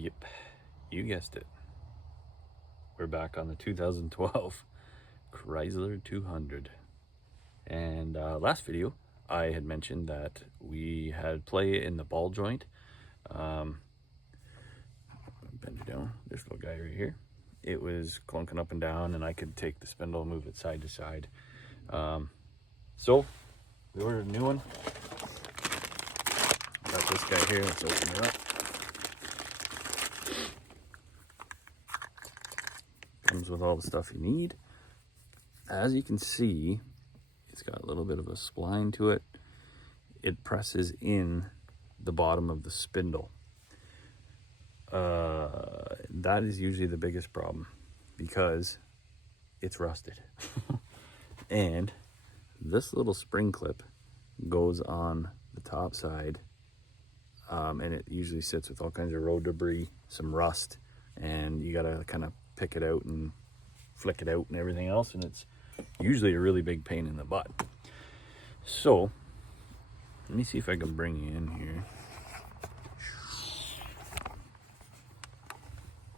Yep, you guessed it. We're back on the 2012 Chrysler 200. And last video, I had mentioned that we had play in the ball joint. Bend it down, this little guy right here. It was clunking up and down, and I could take the spindle and move it side to side. So we ordered a new one. Got this guy here. Let's open it up. Comes with all the stuff you need. As you can see, it's got a little bit of a spline to it. It presses in the bottom of the spindle. That is usually the biggest problem because it's rusted. And this little spring clip goes on the top side, and it usually sits with all kinds of road debris, some rust, and you gotta kind of pick it out and flick it out and everything else, and it's usually a really big pain in the butt. So let me see if I can bring you in here.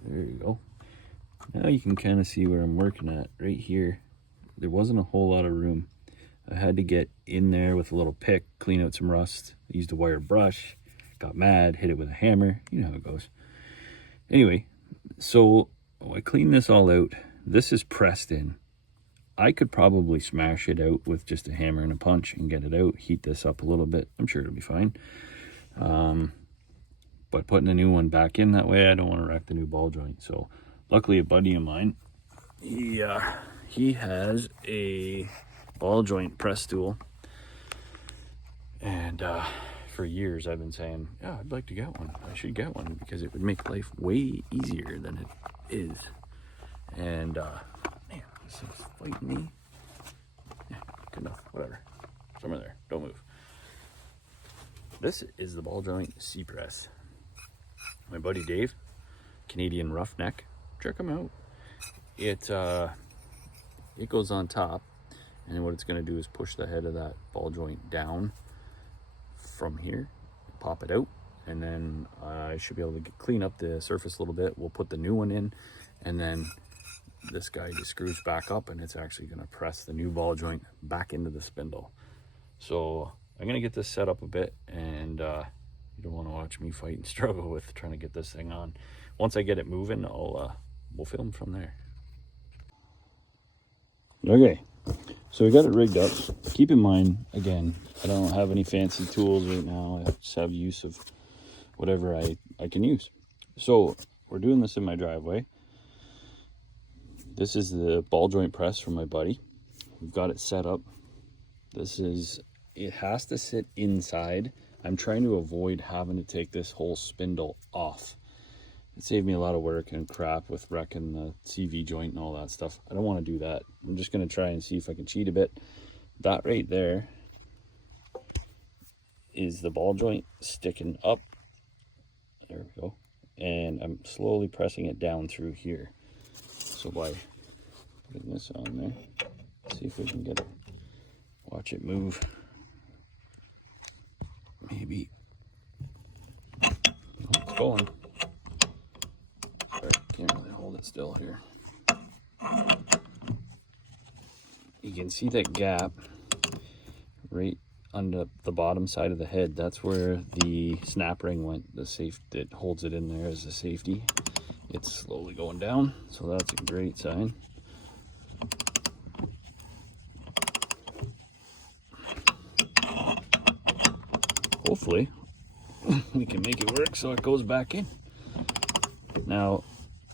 There you go. Now you can kind of see where I'm working at. Right here, there wasn't a whole lot of room. I had to get in there with a little pick, clean out some rust. I used a wire brush, got mad, hit it with a hammer. You know how it goes. Anyway, so I cleaned this all out. This is pressed in. I could probably smash it out with just a hammer and a punch and get it out, heat this up a little bit. I'm sure it'll be fine. But putting a new one back in that way, I don't want to wreck the new ball joint. So luckily a buddy of mine, he has a ball joint press tool. And for years I've been saying, yeah, I'd like to get one. I should get one because it would make life way easier than it is. And man, this is fighting me. Yeah, good enough, whatever. Somewhere there, don't move. This is the ball joint C-press. My buddy Dave, Canadian Roughneck, check him out. It goes on top, and then what it's going to do is push the head of that ball joint down from here, pop it out, and then I should be able to clean up the surface a little bit. We'll put the new one in, and then this guy just screws back up, and it's actually going to press the new ball joint back into the spindle. So I'm going to get this set up a bit, and you don't want to watch me fight and struggle with trying to get this thing on. Once I get it moving, we'll film from there. Okay, so we got it rigged up. Keep in mind, again, I don't have any fancy tools right now. I just have use of whatever I can use. So we're doing this in my driveway. This is the ball joint press from my buddy. We've got it set up. It has to sit inside. I'm trying to avoid having to take this whole spindle off. It saved me a lot of work and crap with wrecking the CV joint and all that stuff. I don't want to do that. I'm just going to try and see if I can cheat a bit. That right there is the ball joint sticking up. There we go. And I'm slowly pressing it down through here. So by putting this on there, see if we can get it, watch it move. Maybe. Oh, it's going. Sorry, can't really hold it still here. You can see that gap right on the bottom side of the head. That's where the snap ring went. The safe that holds it in there as a safety. It's slowly going down, so that's a great sign. Hopefully we can make it work so it goes back in. Now,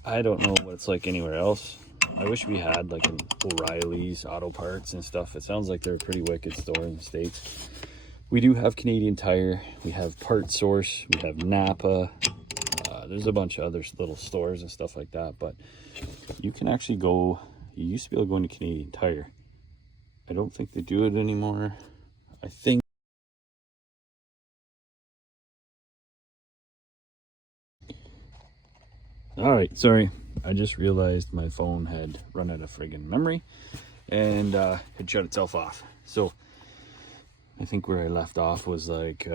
I don't know what it's like anywhere else. I wish we had like an O'Reilly's Auto Parts and stuff. It sounds like they're a pretty wicked store in the States. We do have Canadian Tire, we have Part Source, we have Napa. There's a bunch of other little stores and stuff like that, but you can actually go, you used to be able to go into Canadian Tire. I don't think they do it anymore. I think all right, sorry, I just realized my phone had run out of friggin' memory and had shut itself off. So I think where I left off was like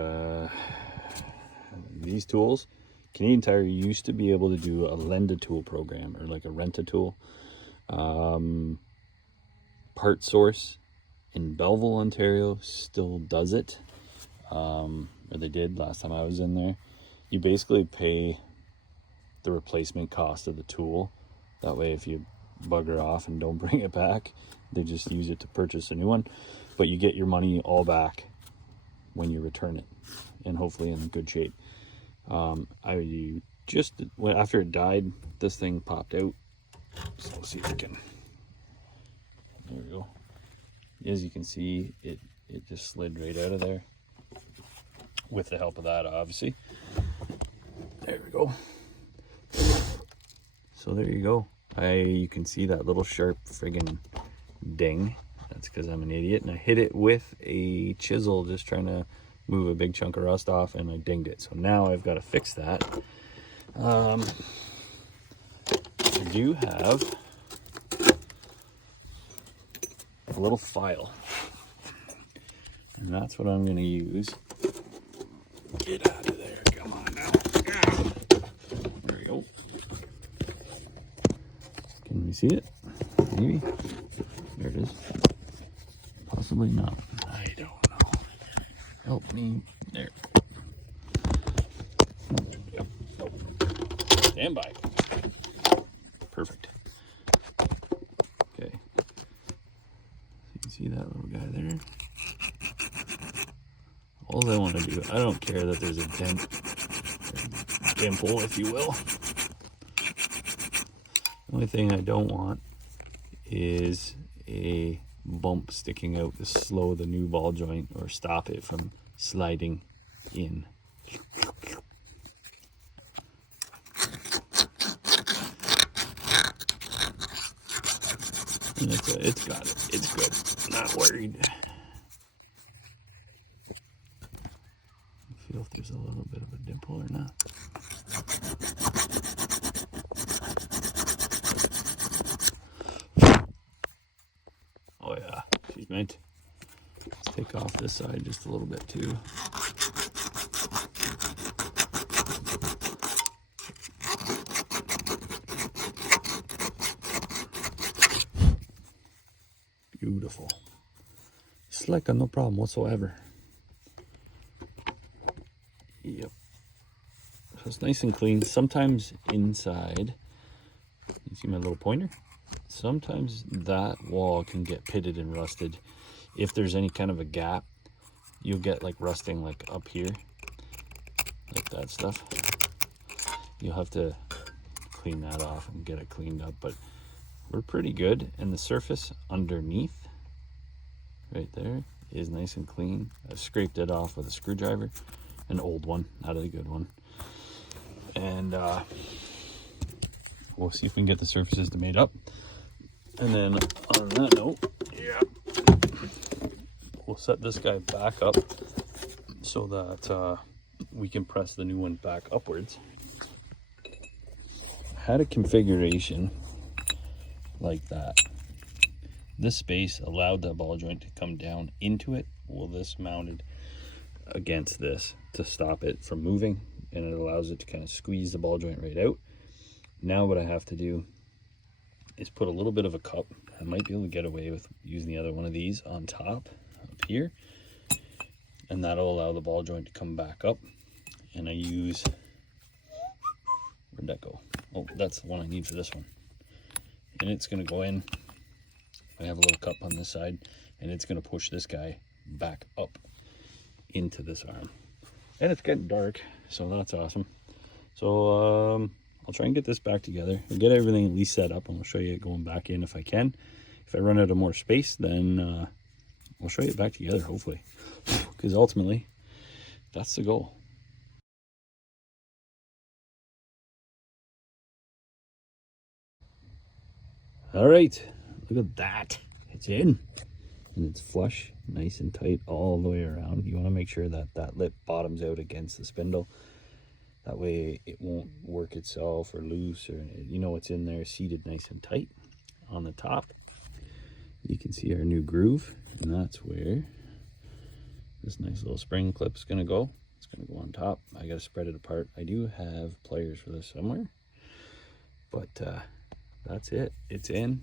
these tools. Canadian Tire used to be able to do a lend-a-tool program, or like a rent-a-tool. Part Source in Belleville, Ontario still does it, or they did last time I was in there. You basically pay the replacement cost of the tool. That way, if you bugger off and don't bring it back, they just use it to purchase a new one. But you get your money all back when you return it, and hopefully in good shape. I just, after it died, this thing popped out. So we'll see if we can. There we go. As you can see, it just slid right out of there with the help of that, obviously. There we go. So there you go. You can see that little sharp friggin' ding. That's because I'm an idiot, and I hit it with a chisel just trying to move a big chunk of rust off, and I dinged it. So now I've got to fix that. I do have a little file, and that's what I'm going to use. Get out of there. Come on now. There we go. Can we see it? Maybe. There it is. Possibly not. I don't know. Help me. There. Yep. Oh. Stand by. Perfect. Okay. You can see that little guy there. All I want to do, I don't care that there's a dent, or dimple, if you will. The only thing I don't want is a bump sticking out to slow the new ball joint or stop it from sliding in. And it's got it. It's good. Not worried. Feel if there's a little bit of a dimple or not. Oh yeah, she's meant. Let's take off this side just a little bit too. Beautiful. Slick, no problem whatsoever. Yep. So it's nice and clean. Sometimes inside, you see my little pointer? Sometimes that wall can get pitted and rusted. If there's any kind of a gap, you'll get like rusting like up here, like that stuff. You'll have to clean that off and get it cleaned up, but we're pretty good. And the surface underneath right there is nice and clean. I've scraped it off with a screwdriver, an old one, not a good one. And we'll see if we can get the surfaces to made up. And then on that note, we'll set this guy back up so that we can press the new one back upwards. I had a configuration like that. This space allowed the ball joint to come down into it. Well, this mounted against this to stop it from moving, and it allows it to kind of squeeze the ball joint right out. Now what I have to do is put a little bit of a cup. I might be able to get away with using the other one of these on top up here, and that'll allow the ball joint to come back up. And I use, where'd that go? Oh, that's the one I need for this one. And it's going to go in. I have a little cup on this side, and it's going to push this guy back up into this arm. And it's getting dark, so that's awesome. So I'll try and get this back together. I'll get everything at least set up, and I'll show you it going back in if I can. If I run out of more space, then I'll show you it back together, hopefully. Because ultimately, that's the goal. All right, look at that. It's in. And it's flush, nice and tight all the way around. You want to make sure that that lip bottoms out against the spindle. That way it won't work itself or loose, or you know it's in there seated nice and tight. On the top, you can see our new groove, and that's where this nice little spring clip is going to go. It's gonna go on top. I gotta spread it apart. I do have pliers for this somewhere, but that's it. It's in.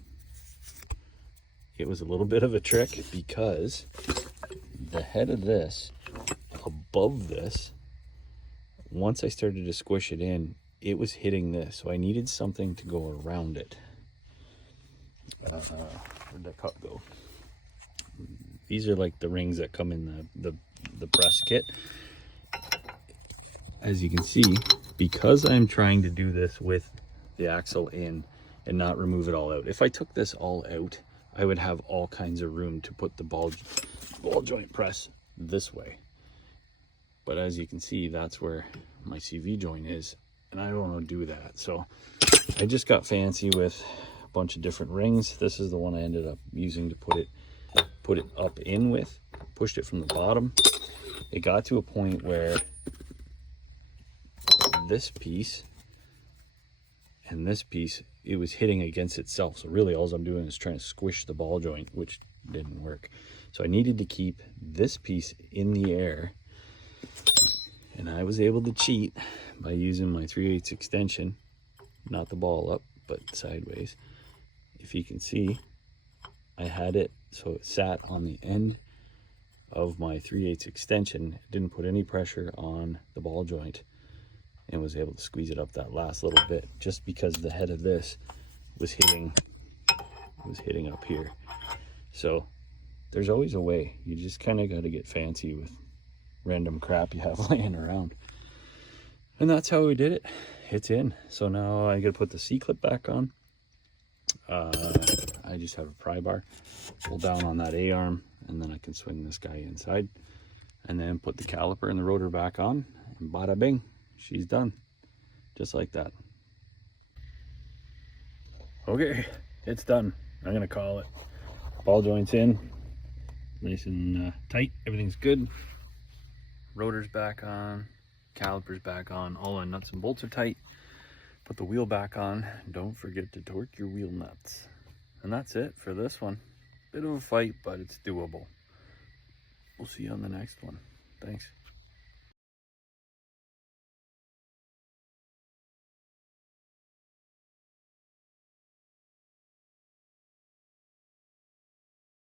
It was a little bit of a trick because the head of this, above this, once I started to squish it in, it was hitting this. So I needed something to go around it. Where'd that cup go? These are like the rings that come in the press kit. As you can see, because I'm trying to do this with the axle in and not remove it all out. If I took this all out, I would have all kinds of room to put the ball joint press this way. But as you can see, that's where my CV joint is, and I don't want to do that. So I just got fancy with a bunch of different rings. This is the one I ended up using to put it up in with. Pushed it from the bottom. It got to a point where this piece and this piece, it was hitting against itself. So really all I'm doing is trying to squish the ball joint, which didn't work. So I needed to keep this piece in the air, and I was able to cheat by using my 3/8 extension, not the ball up, but sideways. If you can see, I had it so it sat on the end of my 3/8 extension. It didn't put any pressure on the ball joint, and was able to squeeze it up that last little bit, just because the head of this was hitting up here. So there's always a way. You just kind of got to get fancy with random crap you have laying around. And that's how we did it. It's in. So now I got to put the C-clip back on. I just have a pry bar. Pull down on that A-arm, and then I can swing this guy inside. And then put the caliper and the rotor back on, and bada bing. She's done, just like that. Okay, it's done. I'm gonna call it. Ball joints in, nice and tight. Everything's good. Rotor's back on, caliper's back on. All the nuts and bolts are tight. Put the wheel back on. Don't forget to torque your wheel nuts. And that's it for this one. Bit of a fight, but it's doable. We'll see you on the next one. Thanks.